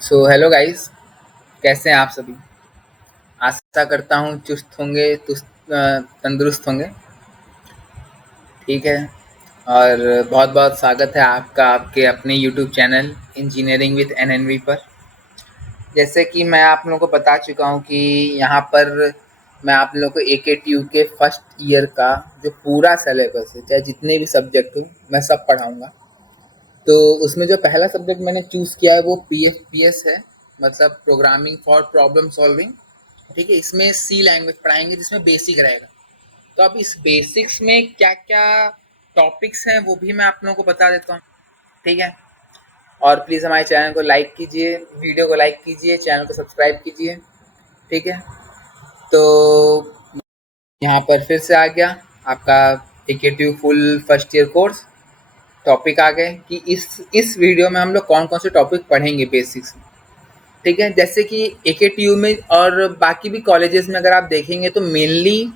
So hello guys, कैसे हैं आप सभी। आशा करता हूँ चुस्त होंगे, तंदुरुस्त होंगे। ठीक है। और बहुत बहुत स्वागत है आपका आपके अपने यूट्यूब चैनल इंजीनियरिंग विद एनएनवी पर। जैसे कि मैं आप लोगों को बता चुका हूँ कि यहाँ पर मैं आप लोगों को AKTU के फर्स्ट ईयर का जो पूरा सिलेबस है, चाहे जितने भी सब्जेक्ट हो, मैं सब पढ़ाऊँगा। तो उसमें जो पहला सब्जेक्ट मैंने चूज़ किया है वो PFPS है, मतलब प्रोग्रामिंग फॉर प्रॉब्लम सॉल्विंग। ठीक है, इसमें सी लैंग्वेज पढ़ाएंगे जिसमें बेसिक रहेगा। तो अब इस बेसिक्स में क्या क्या टॉपिक्स हैं वो भी मैं आप लोगों को बता देता हूँ। ठीक है। और प्लीज़ हमारे चैनल को लाइक कीजिए, वीडियो को लाइक कीजिए, चैनल को सब्सक्राइब कीजिए। ठीक है। तो यहाँ पर फिर से आ गया आपका AKTU full first year course. Topic आ गए कि इस वीडियो में हम लोग कौन कौन से टॉपिक पढ़ेंगे बेसिक्स में। ठीक है, जैसे कि AKTU में और बाकी भी कॉलेजेस में अगर आप देखेंगे तो मेनली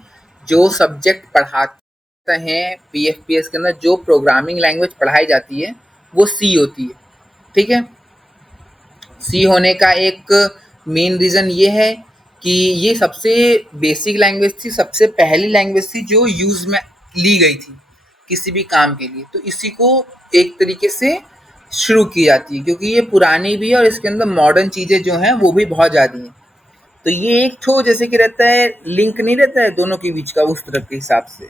जो सब्जेक्ट पढ़ाते हैं PFPS के अंदर, जो प्रोग्रामिंग लैंग्वेज पढ़ाई जाती है वो सी होती है। ठीक है। सी होने का एक मेन रीज़न ये है कि ये सबसे बेसिक लैंग्वेज थी, सबसे पहली लैंग्वेज थी जो यूज़ में ली गई थी किसी भी काम के लिए। तो इसी को एक तरीके से शुरू की जाती है क्योंकि ये पुरानी भी है और इसके अंदर मॉडर्न चीज़ें जो हैं वो भी बहुत ज़्यादा हैं। तो ये एक ठो जैसे कि रहता है, लिंक नहीं रहता है दोनों के बीच का, उस तरह के हिसाब से।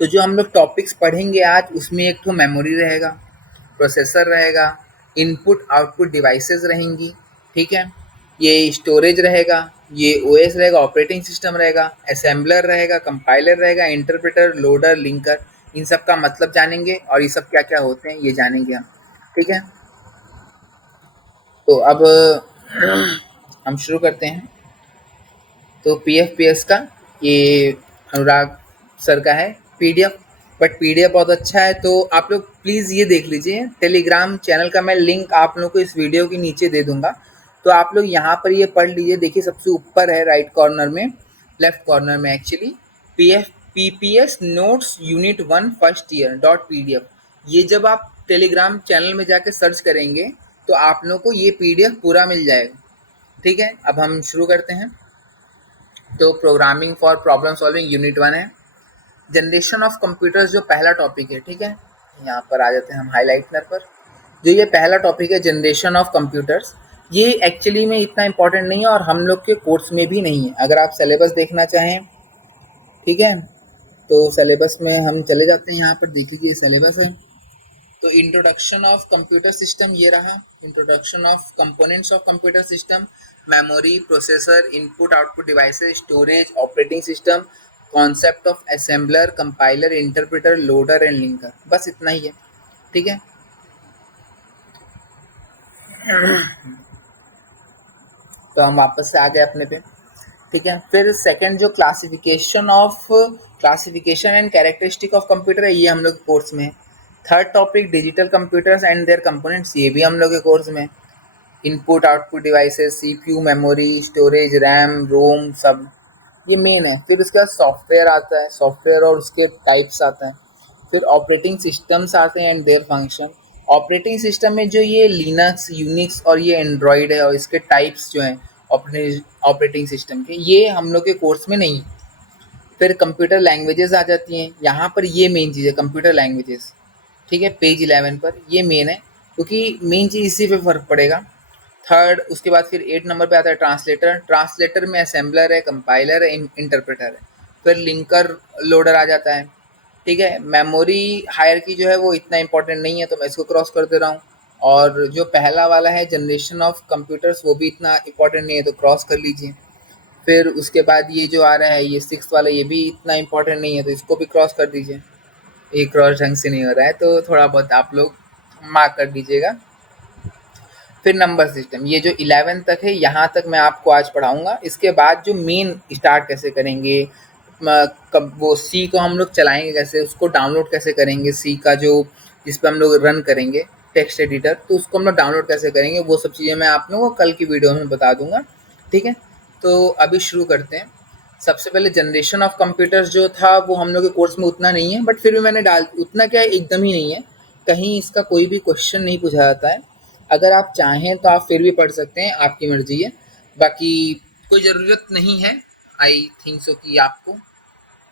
तो जो हम लोग टॉपिक्स पढ़ेंगे आज, उसमें एक ठो मेमोरी रहेगा, प्रोसेसर रहेगा, इनपुट आउटपुट डिवाइसेस रहेंगी। ठीक है। ये स्टोरेज रहेगा, ये OS रहेगा, ऑपरेटिंग सिस्टम रहेगा, असेंबलर रहेगा, कंपाइलर रहेगा, इंटरप्रेटर, लोडर, लिंकर। इन सब का मतलब जानेंगे और ये सब क्या क्या होते हैं ये जानेंगे हम। ठीक है। तो अब हम शुरू करते हैं। तो PFPS का ये अनुराग सर का है PDF, बट PDF बहुत अच्छा है। तो आप लोग प्लीज़ ये देख लीजिए, टेलीग्राम चैनल का मैं लिंक आप लोगों को इस वीडियो के नीचे दे दूंगा। तो आप लोग यहाँ पर ये पढ़ लीजिए। देखिए सबसे ऊपर है राइट कॉर्नर में, लेफ्ट कॉर्नर में actually, PPS notes unit 1 first year .PDF। ये जब आप टेलीग्राम चैनल में जाके सर्च करेंगे तो आप लोगों को ये PDF पूरा मिल जाएगा। ठीक है। अब हम शुरू करते हैं। तो programming for problem solving unit 1 है। जनरेशन ऑफ कंप्यूटर्स जो पहला टॉपिक है। ठीक है। यहाँ पर आ जाते हैं हम हाईलाइटनर पर। जो ये पहला टॉपिक है जनरेशन ऑफ कंप्यूटर्स, ये एक्चुअली में इतना इम्पोर्टेंट नहीं है और हम लोग के कोर्स में भी नहीं है। अगर आप सिलेबस देखना चाहें, ठीक है, तो सिलेबस में हम चले जाते हैं। यहाँ पर देख लीजिए सिलेबस है। तो इंट्रोडक्शन ऑफ कंप्यूटर सिस्टम ये रहा, introduction of components of computer system, memory, processor, input output devices, storage, operating system, concept of assembler, compiler, interpreter, loader and linker. बस इतना ही है। ठीक है। तो हम वापस से आ गए अपने पे। ठीक है। फिर सेकंड जो classification and characteristic of computer है, ये हम लोग कोर्स में है। Third topic digital computers and their components, ये भी हम लोग के कोर्स में। Input output devices, CPU, memory, storage, RAM, ROM, सब ये मेन है। फिर उसके बाद सॉफ्टवेयर आता है, सॉफ्टवेयर और उसके टाइप्स आते हैं। फिर ऑपरेटिंग सिस्टम्स आते हैं and their function. Operating system में जो ये लिनक्स, यूनिक्स और ये एंड्रॉयड है और इसके टाइप्स जो हैं ऑपरेटिंग सिस्टम के, ये हम लोग के कोर्स में नहीं है। फिर कंप्यूटर लैंग्वेजेस आ जाती हैं यहाँ पर। ये मेन चीज़ है कंप्यूटर लैंग्वेजेस। ठीक है, पेज 11 पर ये मेन है क्योंकि मेन चीज़ इसी पे फ़र्क पड़ेगा। थर्ड, उसके बाद फिर 8 नंबर पे आता है ट्रांसलेटर। ट्रांसलेटर में असेंबलर है, कंपाइलर है, इंटरप्रेटर है। फिर लिंकर, लोडर आ जाता है। ठीक है। मेमोरी हायरार्की जो है वो इतना इंपॉर्टेंट नहीं है तो मैं इसको क्रॉस कर दे रहा हूँ। और जो पहला वाला है जनरेशन ऑफ कंप्यूटर्स, वो भी इतना इंपॉर्टेंट नहीं है तो क्रॉस कर लीजिए। फिर उसके बाद ये जो आ रहा है ये 6 वाला, ये भी इतना इंपॉर्टेंट नहीं है तो इसको भी क्रॉस कर दीजिए। ये क्रॉस ढंग से नहीं हो रहा है तो थोड़ा बहुत आप लोग मार्क कर दीजिएगा। फिर नंबर सिस्टम, ये जो 11 तक है यहाँ तक मैं आपको आज पढ़ाऊँगा। इसके बाद जो मेन स्टार्ट कैसे करेंगे, कब वो सी को हम लोग चलाएँगे कैसे, उसको डाउनलोड कैसे करेंगे, सी का जो जिस पे हम लोग रन करेंगे टेक्स्ट एडिटर, तो उसको हम लोग डाउनलोड कैसे करेंगे, वो सब चीज़ें मैं आप लोगों को कल की वीडियो में बता दूँगा। ठीक है। तो अभी शुरू करते हैं। सबसे पहले जनरेशन ऑफ कंप्यूटर्स जो था वो हम लोग के कोर्स में उतना नहीं है, बट फिर भी मैंने डाल, उतना क्या है, एकदम ही नहीं है, कहीं इसका कोई भी क्वेश्चन नहीं पूछा जाता है। अगर आप चाहें तो आप फिर भी पढ़ सकते हैं, आपकी मर्जी है। बाकी कोई ज़रूरत नहीं है, आई थिंक सो, कि आपको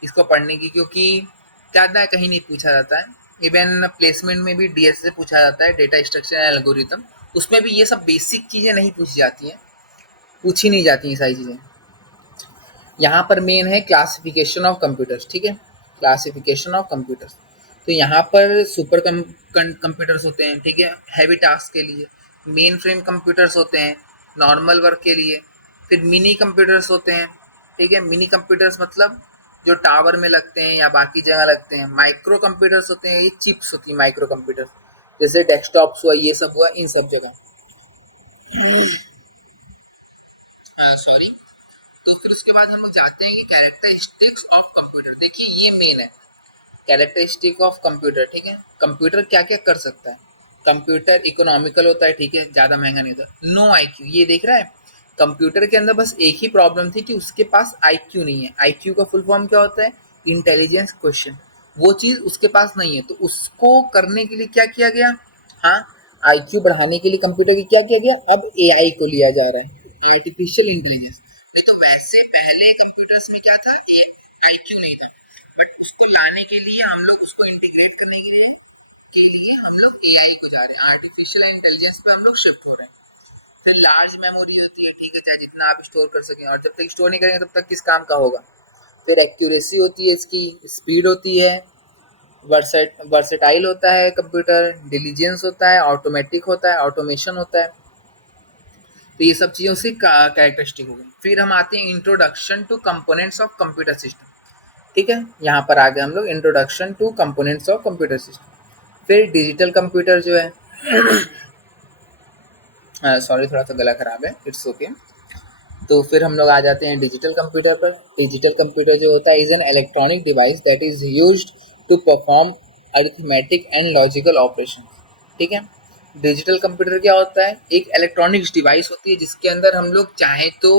इसको पढ़ने की, क्योंकि ज़्यादा कहीं नहीं पूछा जाता है। इवन प्लेसमेंट में भी डीएस से पूछा जाता है, डेटा स्ट्रक्चर एंड एल्गोरिथम, उसमें भी ये सब बेसिक चीज़ें नहीं पूछी जाती हैं, पूछी नहीं जाती हैं सारी चीज़ें। यहाँ पर मेन है क्लासिफिकेशन ऑफ कंप्यूटर्स, ठीक है, क्लासिफिकेशन ऑफ कंप्यूटर्स। तो यहाँ पर सुपर कंप्यूटर्स होते हैं, ठीक है, हैवी टास्क के लिए। मेन फ्रेम कंप्यूटर्स होते हैं नॉर्मल वर्क के लिए। फिर मिनी कंप्यूटर्स होते हैं, ठीक है, मिनी कंप्यूटर्स मतलब जो टावर में लगते हैं या बाकी जगह लगते हैं। माइक्रो कंप्यूटर्स होते हैं, ये चिप्स होती है माइक्रो कंप्यूटर, जैसे डेस्कटॉप्स हुआ, ये सब हुआ, इन सब जगह। सॉरी। तो फिर उसके बाद हम लोग जाते हैं कि कैरेक्टरिस्टिक्स ऑफ कंप्यूटर। देखिए ये मेन है, कैरेक्टरिस्टिक ऑफ कंप्यूटर, ठीक है। कंप्यूटर क्या क्या कर सकता है। कंप्यूटर इकोनॉमिकल होता है, ठीक है, ज़्यादा महंगा नहीं होता। नो आईक्यू, ये देख रहा है, कंप्यूटर के अंदर बस एक ही प्रॉब्लम थी कि उसके पास आईक्यू नहीं है। आईक्यू का फुल फॉर्म क्या होता है, इंटेलिजेंस क्वेश्चन। वो चीज़ उसके पास नहीं है, तो उसको करने के लिए क्या किया गया, हाँ, आईक्यू बढ़ाने के लिए कंप्यूटर की क्या किया गया, अब एआई को लिया जा रहा है, आर्टिफिशियल इंटेलिजेंस। नहीं तो वैसे पहले कंप्यूटर्स में क्या था, ये आईक्यू नहीं था, बट उसको लाने के लिए हम लोग उसको इंटीग्रेट करने के लिए हम लोग एआई को जा रहे हैं, आर्टिफिशियल इंटेलिजेंस पे हम लोग शिफ्ट हो रहे हैं। फिर लार्ज मेमोरी होती है, ठीक है, चाहे जितना आप स्टोर कर सकें, और जब तक स्टोर नहीं करेंगे तब तक किस काम का होगा। फिर एक्यूरेसी होती है, इसकी स्पीड होती है, वर्सेटाइल होता है कंप्यूटर, डिलीजेंस होता है, ऑटोमेटिक होता है, ऑटोमेशन होता है। तो ये सब चीज़ें उसकी कैरेक्टरिस्टिक हो गई। फिर हम आते हैं introduction two components of computer system, ठीक है, यहाँ पर आ गए हम लोग introduction two components of computer system. फिर डिजिटल कंप्यूटर जो है, सॉरी थोड़ा सा गला खराब है, इट्स ओके। तो फिर हम लोग आ जाते हैं डिजिटल कंप्यूटर पर। डिजिटल कंप्यूटर जो होता है is an electronic device that is used to perform arithmetic and logical operation, ठीक है। डिजिटल कंप्यूटर क्या होता है, एक इलेक्ट्रॉनिक डिवाइस होती है जिसके अंदर हम लोग चाहें तो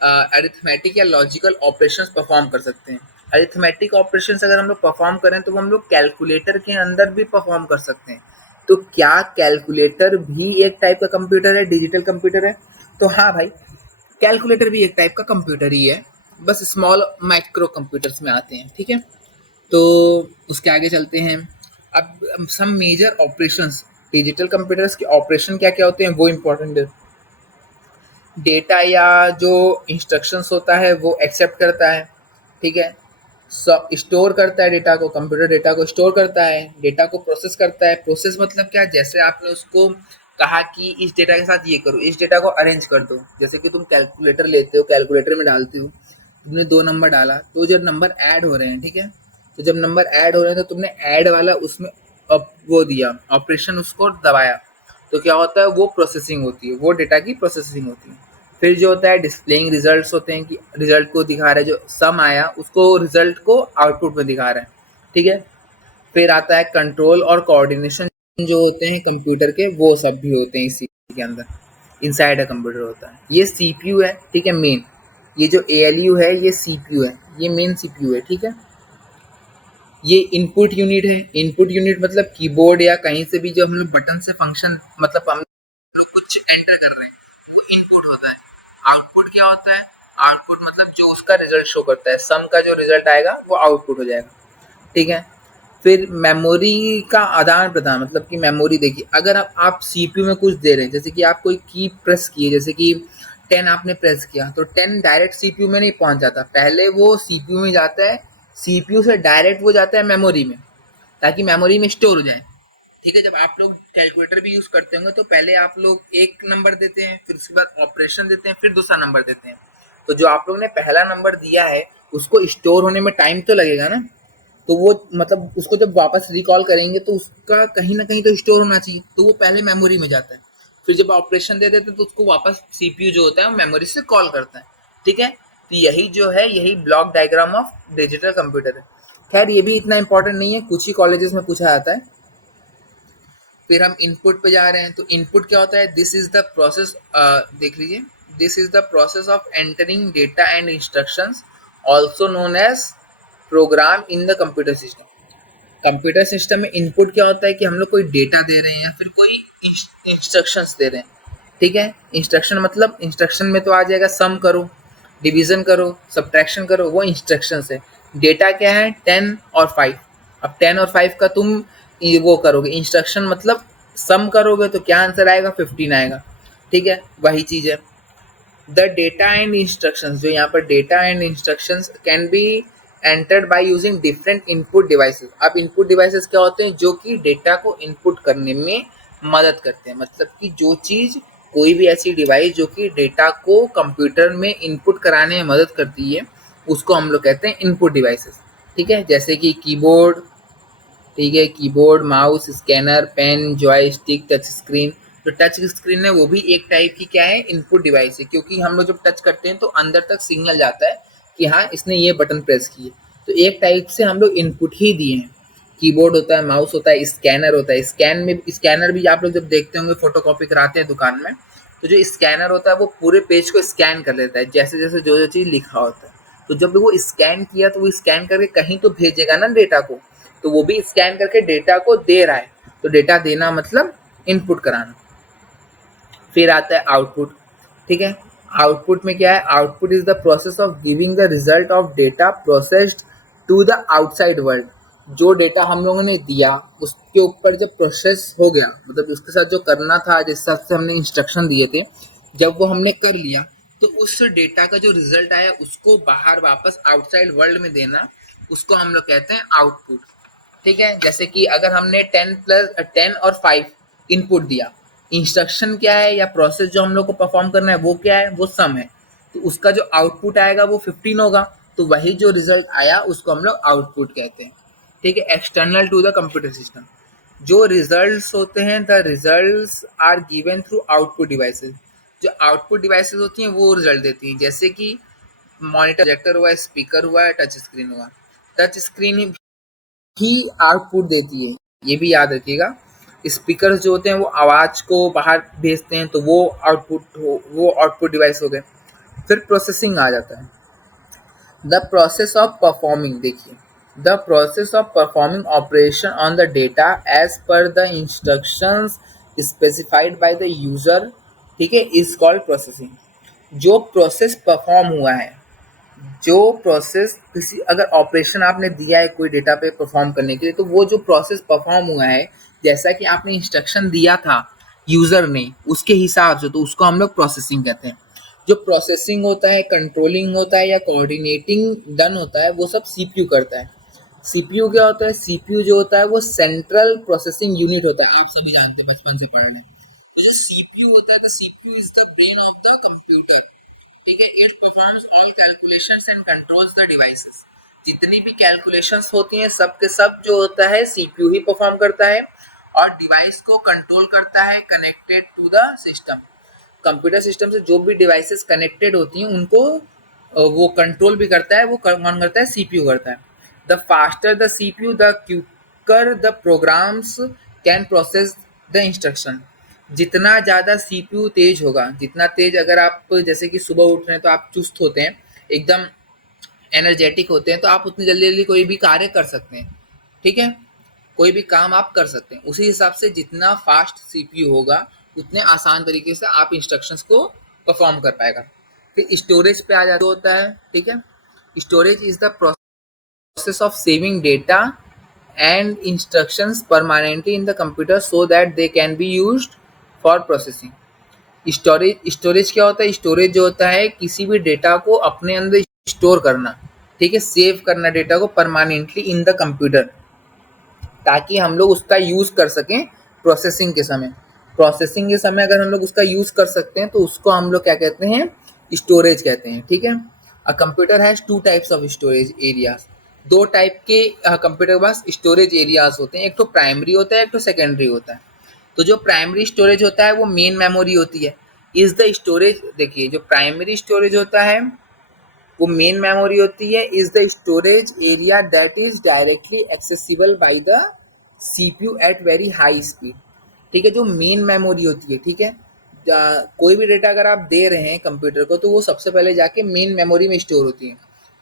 अरिथमेटिक या लॉजिकल ऑपरेशंस परफॉर्म कर सकते हैं। अरिथमेटिक ऑपरेशंस अगर हम लोग परफॉर्म करें तो वो हम लोग कैलकुलेटर के अंदर भी परफॉर्म कर सकते हैं। तो क्या कैलकुलेटर भी एक टाइप का कंप्यूटर है, डिजिटल कंप्यूटर है? तो हाँ भाई, कैलकुलेटर भी एक टाइप का कंप्यूटर ही है, बस स्मॉल माइक्रो कंप्यूटर्स में आते हैं, ठीक है। तो उसके आगे चलते हैं। अब some major operations, digital computers के ऑपरेशन क्या क्या होते हैं वो इम्पोर्टेंट है। डेटा या जो इंस्ट्रक्शंस होता है वो एक्सेप्ट करता है, ठीक है। स्टोर करता है डेटा को, कंप्यूटर डेटा को स्टोर करता है, डेटा को प्रोसेस करता है। प्रोसेस मतलब क्या, जैसे आपने उसको कहा कि इस डेटा के साथ ये करो, इस डेटा को अरेंज कर दो। जैसे कि तुम कैलकुलेटर लेते हो, कैलकुलेटर में डालते हो, तुमने 2 नंबर डाला, तो जब नंबर ऐड हो रहे हैं, ठीक है, तो जब नंबर ऐड हो रहे हैं तो तुमने ऐड वाला उसमें वो दिया, ऑपरेशन उसको दबाया, तो क्या होता है, वो प्रोसेसिंग होती है, वो डेटा की प्रोसेसिंग होती है। फिर जो होता है डिस्प्लेइंग रिजल्ट्स होते हैं, कि रिजल्ट को दिखा रहा है, जो सम आया उसको रिजल्ट को आउटपुट में दिखा रहा है, ठीक है। फिर आता है कंट्रोल और कोऑर्डिनेशन, जो होते हैं कंप्यूटर के, वो सब भी होते हैं इसी के अंदर, इनसाइड अ कंप्यूटर होता है। ये सीपीयू है, ठीक है, मेन। ये जो एएलयू है ये सीपीयू है, ये मेन सीपीयू है, ठीक है। ये इनपुट यूनिट है। इनपुट यूनिट मतलब कीबोर्ड या कहीं से भी जो हम लोग बटन से फंक्शन, मतलब हम लोग कुछ एंटर कर रहे हैं, वो इनपुट होता है। आउटपुट क्या होता है, आउटपुट मतलब जो उसका रिजल्ट शो करता है, सम का जो रिजल्ट आएगा वो आउटपुट हो जाएगा, ठीक है। फिर मेमोरी का आदान प्रदान, मतलब कि मेमोरी, देखिए अगर आप सीपीयू में कुछ दे रहे हैं, जैसे कि आप कोई की प्रेस किए, जैसे कि 10 आपने प्रेस किया, तो 10 डायरेक्ट सीपीयू में नहीं पहुंच जाता, पहले वो सीपीयू में जाता है, सीपीयू से डायरेक्ट वो जाता है मेमोरी में, ताकि मेमोरी में स्टोर हो जाए, ठीक है। जब आप लोग कैलकुलेटर भी यूज करते होंगे तो पहले आप लोग एक नंबर देते हैं, फिर उसके बाद ऑपरेशन देते हैं, फिर दूसरा नंबर देते हैं। तो जो आप लोग ने पहला नंबर दिया है उसको स्टोर होने में टाइम तो लगेगा ना, तो वो मतलब उसको जब वापस रिकॉल करेंगे तो उसका कहीं ना कहीं तो स्टोर होना चाहिए, तो वो पहले मेमोरी में जाता है। फिर जब ऑपरेशन दे देते हैं तो उसको वापस सीपीयू जो होता है मेमोरी से कॉल करता है, ठीक है। तो यही जो है, यही block diagram of digital computer है। खैर ये भी इतना इंपॉर्टेंट नहीं है, कुछ ही कॉलेजेस में पूछा जाता है। फिर हम इनपुट पे जा रहे हैं, तो इनपुट क्या होता है, दिस इज द प्रोसेस, देख लीजिए, this is the process of entering data and instructions, also known as program in the computer system. Computer system में इनपुट क्या होता है कि हम लोग कोई डेटा दे रहे हैं या फिर कोई इंस्ट्रक्शंस दे रहे हैं। ठीक है, इंस्ट्रक्शन मतलब इंस्ट्रक्शन में तो आ जाएगा सम करो, डिवीजन करो, सब्ट्रैक्शन करो, वो इंस्ट्रक्शंस है। डेटा क्या है 10 और 5। अब 10 और 5 का तुम वो करोगे इंस्ट्रक्शन मतलब सम करोगे तो क्या आंसर आएगा 15 आएगा। ठीक है, वही चीज़ है। द डेटा एंड इंस्ट्रक्शंस, जो यहाँ पर data and instructions can be entered by using different input devices. अब इनपुट डिवाइसेस क्या होते हैं, जो कि डेटा को इनपुट करने में मदद करते हैं। मतलब कि जो चीज़ कोई भी ऐसी डिवाइस जो कि डेटा को कंप्यूटर में इनपुट कराने में मदद करती है, उसको हम लोग कहते हैं इनपुट डिवाइसेस। ठीक है, जैसे कि कीबोर्ड, ठीक है, keyboard, mouse, scanner, pen, joystick, touch screen. जो टच स्क्रीन है वो भी एक टाइप की क्या है, इनपुट डिवाइस है, क्योंकि हम लोग जब टच करते हैं तो अंदर तक सिग्नल जाता है कि हाँ इसने ये बटन प्रेस किए। तो एक टाइप से हम लोग इनपुट ही दिए हैं। कीबोर्ड होता है, माउस होता है, स्कैनर होता है। स्कैनर भी आप लोग जब देखते होंगे फोटोकॉपी कराते हैं दुकान में, तो जो स्कैनर होता है वो पूरे पेज को स्कैन कर लेता है, जैसे जैसे जो जो चीज़ लिखा होता है। तो जब वो स्कैन किया तो वो स्कैन करके कहीं तो भेजेगा ना डेटा को, तो वो भी स्कैन करके डेटा को दे रहा है। तो डेटा देना मतलब इनपुट कराना। फिर आता है आउटपुट। ठीक है, आउटपुट में क्या है, output is the process of giving the result of data processed to the outside world. जो डेटा हम लोगों ने दिया उसके ऊपर जब प्रोसेस हो गया, मतलब उसके साथ जो करना था, जिस हिसाब से हमने इंस्ट्रक्शन दिए थे, जब वो हमने कर लिया तो उस डेटा का जो रिजल्ट आया उसको बाहर वापस आउटसाइड वर्ल्ड में देना, उसको हम लोग कहते हैं आउटपुट। ठीक है, जैसे कि अगर हमने 10 और 5 इनपुट दिया, इंस्ट्रक्शन क्या है या प्रोसेस जो हम लोग को परफॉर्म करना है वो क्या है, वो सम है। तो उसका जो आउटपुट आएगा वो 15 होगा। तो वही जो रिजल्ट आया उसको हम लोग आउटपुट कहते हैं। ठीक है, external to the computer system. जो रिजल्ट्स होते हैं, the results are given through output devices. जो आउटपुट डिवाइसेस होती हैं वो रिजल्ट देती हैं, जैसे कि मॉनिटर, प्रोजेक्टर हुआ, स्पीकर हुआ, टच स्क्रीन हुआ। टच स्क्रीन ही आउटपुट देती है, ये भी याद रखिएगा। स्पीकर्स जो होते हैं वो आवाज़ को बाहर भेजते हैं, तो वो आउटपुट डिवाइस हो गए। फिर प्रोसेसिंग आ जाता है। द प्रोसेस ऑफ परफॉर्मिंग, देखिए, the process of performing operation on the data as per the instructions specified by the user, ठीक है, इज कॉल्ड प्रोसेसिंग। जो प्रोसेस परफॉर्म हुआ है, जो प्रोसेस किसी अगर ऑपरेशन आपने दिया है कोई डेटा पे परफॉर्म करने के लिए, तो वो जो प्रोसेस परफॉर्म हुआ है, जैसा कि आपने इंस्ट्रक्शन दिया था यूज़र ने उसके हिसाब से, तो उसको हम लोग प्रोसेसिंग कहते हैं। जो प्रोसेसिंग होता है, कंट्रोलिंग होता है या कोऑर्डिनेटिंग डन होता है, वो सब सीपीयू करता है। सीपीयू क्या होता है, सीपीयू जो होता है वो सेंट्रल प्रोसेसिंग यूनिट होता है, आप सभी जानते हैं बचपन से पढ़ रहे हैं। तो जो सीपीयू होता है, तो CPU is the brain of the computer. ठीक है, it performs all calculations and controls the devices. जितनी भी कैलकुलेशंस होती हैं सब के सब जो होता है सीपीयू ही परफॉर्म करता है, और डिवाइस को कंट्रोल करता है connected to the system. Computer system से जो भी डिवाइसेस कनेक्टेड होती हैं उनको वो कंट्रोल भी करता है, वो कौन करता है, सीपीयू करता है। The faster the CPU, the quicker the programs can process the instruction. जितना ज़्यादा सीपीयू तेज होगा, जितना तेज, अगर आप जैसे कि सुबह उठ रहे हैं तो आप चुस्त होते हैं, एकदम एनर्जेटिक होते हैं, तो आप उतनी जल्दी जल्दी कोई भी कार्य कर सकते हैं। ठीक है, कोई भी काम आप कर सकते हैं। उसी हिसाब से जितना फास्ट सीपीयू होगा उतने आसान तरीके से आप इंस्ट्रक्शंस को परफॉर्म कर पाएगा। फिर स्टोरेज पे आ जाता होता है। ठीक है, storage is the process of saving data and instructions permanently in the computer so that they can be used for processing. Storage क्या होता है, स्टोरेज जो होता है किसी भी डेटा को अपने अंदर स्टोर करना। ठीक है, सेव करना डेटा को परमानेंटली इन द कंप्यूटर, ताकि हम लोग उसका यूज़ कर सकें प्रोसेसिंग के समय। प्रोसेसिंग के समय अगर हम लोग उसका यूज़ कर सकते हैं तो उसको हम लोग क्या कहते हैं, स्टोरेज कहते हैं। ठीक है, a computer has two types of storage areas. दो टाइप के कंप्यूटर के पास स्टोरेज एरियाज होते हैं, एक तो प्राइमरी होता है, एक तो सेकेंडरी होता है। तो जो प्राइमरी स्टोरेज होता है वो मेन मेमोरी होती है। इज द स्टोरेज, देखिए, जो प्राइमरी स्टोरेज होता है वो मेन मेमोरी होती है, is the storage area that is directly accessible by the CPU at very high speed. ठीक है, जो मेन मेमोरी होती है, ठीक है, कोई भी डेटा अगर आप दे रहे हैं कंप्यूटर को तो वो सबसे पहले जाके मेन मेमोरी में स्टोर होती है।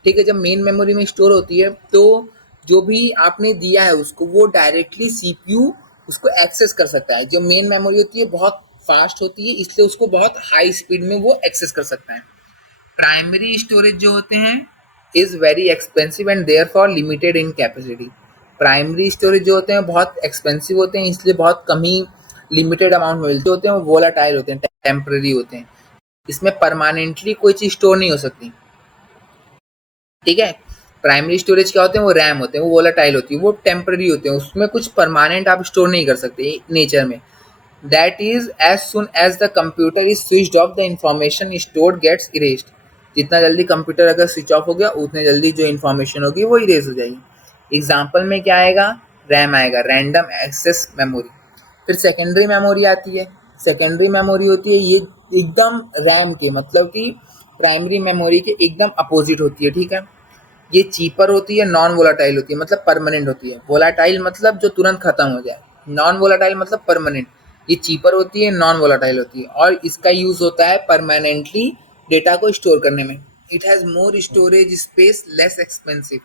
ठीक है, जब मेन मेमोरी में स्टोर होती है तो जो भी आपने दिया है उसको वो डायरेक्टली सीपीयू उसको एक्सेस कर सकता है। जो मेन मेमोरी होती है बहुत फास्ट होती है, इसलिए उसको बहुत हाई स्पीड में वो एक्सेस कर सकता है। प्राइमरी स्टोरेज जो होते हैं is very expensive and therefore limited in capacity. Primary storage जो होते हैं बहुत एक्सपेंसिव होते हैं, इसलिए बहुत कम ही लिमिटेड अमाउंट में मिलते होते हैं, वो वोलाटाइल होते हैं, टेम्पररी होते हैं। इसमें परमानेंटली कोई चीज स्टोर नहीं हो सकती, ठीक है। प्राइमरी स्टोरेज क्या होते हैं, वो रैम होते हैं, वो वोलाटाइल होती है, वो टेम्पररी होते हैं, उसमें कुछ परमानेंट आप स्टोर नहीं कर सकते नेचर में। That is as soon as the computer is switched off the information stored gets erased. जितना जल्दी कंप्यूटर अगर स्विच ऑफ हो गया उतने जल्दी जो इन्फॉर्मेशन होगी वो इरेज हो जाएगी। एग्जाम्पल में क्या आएगा, रैम आएगा, रैंडम एक्सेस मेमोरी। फिर सेकेंडरी मेमोरी आती है। सेकेंडरी मेमोरी होती है ये एकदम रैम के मतलब कि प्राइमरी मेमोरी के एकदम अपोजिट होती है, ठीक है। ये चीपर होती है, नॉन वोलाटाइल होती है, मतलब परमानेंट होती है। वोलाटाइल मतलब जो तुरंत खत्म हो जाए, नॉन वोलाटाइल मतलब परमानेंट। ये चीपर होती है, नॉन वोलाटाइल होती है, और इसका यूज होता है परमानेंटली डेटा को स्टोर करने में। It has more storage space, less expensive.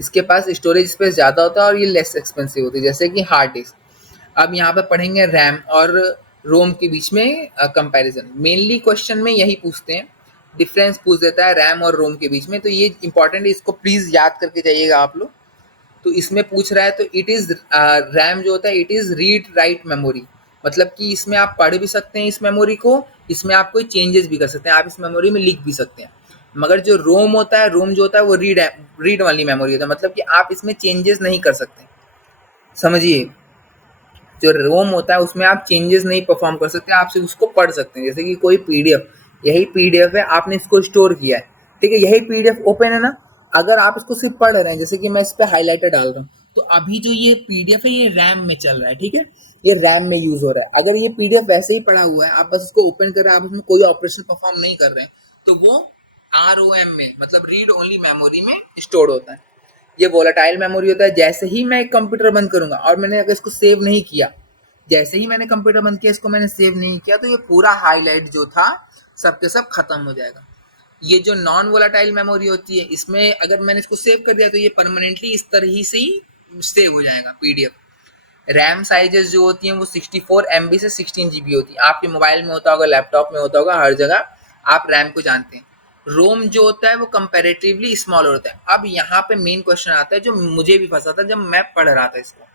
इसके पास स्टोरेज स्पेस ज़्यादा होता है और ये लेस एक्सपेंसिव होती है, जैसे कि हार्ड डिस्क। अब यहाँ पे पढ़ेंगे रैम और रोम के बीच में कंपैरिजन। मेनली क्वेश्चन में यही पूछते हैं, डिफरेंस पूछ देता है रैम और रोम के बीच में, तो ये इंपॉर्टेंट है, इसको प्लीज याद करके जाइएगा आप लोग। तो इसमें पूछ रहा है तो इट इज रैम जो होता है it is read write memory, मतलब कि इसमें आप पढ़ भी सकते हैं इस मेमोरी को, इसमें आप कोई चेंजेस भी कर सकते हैं, आप इस मेमोरी में लिख भी सकते हैं। मगर जो रोम होता है, रोम जो होता है वो रीड वाली मेमोरी होता है, मतलब कि आप इसमें चेंजेस नहीं कर सकते, समझिए। जो रोम होता है उसमें आप चेंजेस नहीं परफॉर्म कर सकते, आप सिर्फ उसको पढ़ सकते हैं। जैसे कि कोई पीडीएफ, यही पीडीएफ है, आपने इसको स्टोर किया है, ठीक है, यही पीडीएफ ओपन है ना, अगर आप इसको सिर्फ पढ़ रहे हैं, जैसे कि मैं इस पर हाईलाइटर डाल रहा हूँ, तो अभी जो ये पीडीएफ है ये रैम में चल रहा है, ठीक है, ये रैम में यूज हो रहा है। अगर ये पीडीएफ वैसे ही पड़ा हुआ है, आप बस इसको ओपन कर रहे हैं, आप इसमें कोई ऑपरेशन परफॉर्म नहीं कर रहे हैं, तो वो आरओएम में मतलब रीड ओनली मेमोरी में स्टोर होता है। ये वोलाटाइल मेमोरी होता है। जैसे ही मैं एक कंप्यूटर बंद करूंगा और मैंने अगर इसको सेव नहीं किया, जैसे ही मैंने कंप्यूटर बंद किया, इसको मैंने सेव नहीं किया, तो ये पूरा हाईलाइट जो था सब के सब खत्म हो जाएगा। ये जो नॉन वोलाटाइल मेमोरी होती है, इसमें अगर मैंने इसको सेव कर दिया तो ये परमानेंटली इस तरह ही से ही सेव हो जाएगा पीडीएफ। रैम साइजेस जो होती हैं वो 64 MB से 16 GB होती है। आपके मोबाइल में होता होगा, लैपटॉप में होता होगा, हर जगह आप रैम को जानते हैं। रोम जो होता है वो कंपैरेटिवली स्मॉल होता है। अब यहाँ पे मेन क्वेश्चन आता है जो मुझे भी फंसा था जब मैं पढ़ रहा था इसको।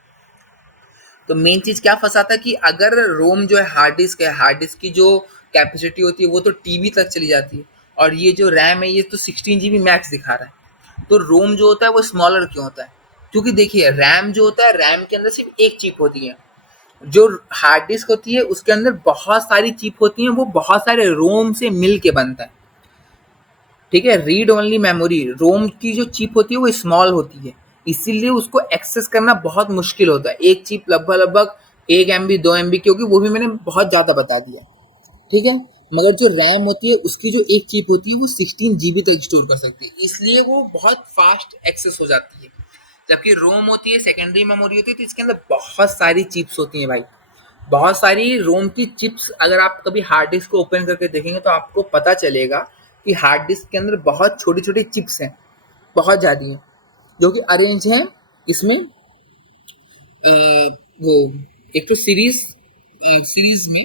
तो मेन चीज क्या फंसा था कि अगर रोम जो है हार्ड डिस्क है, हार्ड डिस्क की जो कैपेसिटी होती है वो तो टीबी तक चली जाती है, और ये जो रैम है ये तो 16 GB मैक्स दिखा रहा है। तो रोम जो होता है वो स्मॉलर क्यों होता है? क्योंकि देखिए रैम जो होता है, रैम के अंदर सिर्फ एक चिप होती है। जो हार्ड डिस्क होती है उसके अंदर बहुत सारी चिप होती हैं, वो बहुत सारे रोम से मिल के बनता है, ठीक है। रीड ओनली मेमोरी, रोम की जो चिप होती है वो स्मॉल होती है, इसीलिए उसको एक्सेस करना बहुत मुश्किल होता है। एक चिप लगभग लगभग 1 MB 2 MB, क्योंकि वो भी मैंने बहुत ज़्यादा बता दिया, ठीक है। मगर जो रैम होती है उसकी जो एक चिप होती है वो 16 GB तक स्टोर कर सकती है, इसलिए वो बहुत फास्ट एक्सेस हो जाती है। जबकि रोम होती है, सेकेंडरी मेमोरी होती है, तो इसके अंदर बहुत सारी चिप्स होती हैं भाई, बहुत सारी रोम की चिप्स। अगर आप कभी हार्ड डिस्क को ओपन करके देखेंगे तो आपको पता चलेगा कि हार्ड डिस्क के अंदर बहुत छोटी छोटी चिप्स हैं, बहुत ज़्यादा हैं, जो कि अरेंज हैं इसमें वो एक तो सीरीज में,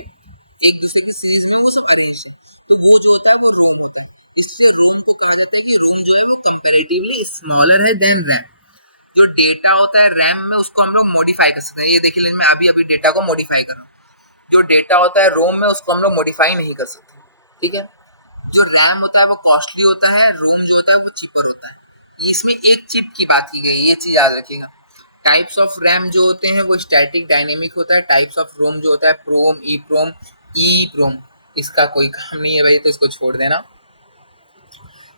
एक दूसरे की सीरीज में वो सब अरेंज। तो वो जो होता है वो रोम होता है, इससे रोम को कहा जाता है कि रोम जो है वो कंपेरेटिवली स्मॉलर है देन रैम। जो डेटा होता है रैम में उसको हम लोग मॉडिफाई कर सकते हैं। ये देखिए मैं अभी अभी डेटा को मॉडिफाई कर रहा हूँ। जो डेटा होता है रोम में उसको हम लोग मॉडिफाई नहीं कर सकते, ठीक है। जो रैम होता है वो कॉस्टली होता है, रोम जो होता है वो चीपर होता है। इसमें एक चिप की बात की गई है, ये चीज याद रखिएगा। टाइप्स ऑफ रैम जो होते हैं वो स्टैटिक डायनेमिक होता है। टाइप्स ऑफ रोम जो होता है प्रोम, ई प्रोम, इसका कोई काम नहीं है भाई, तो इसको छोड़ देना।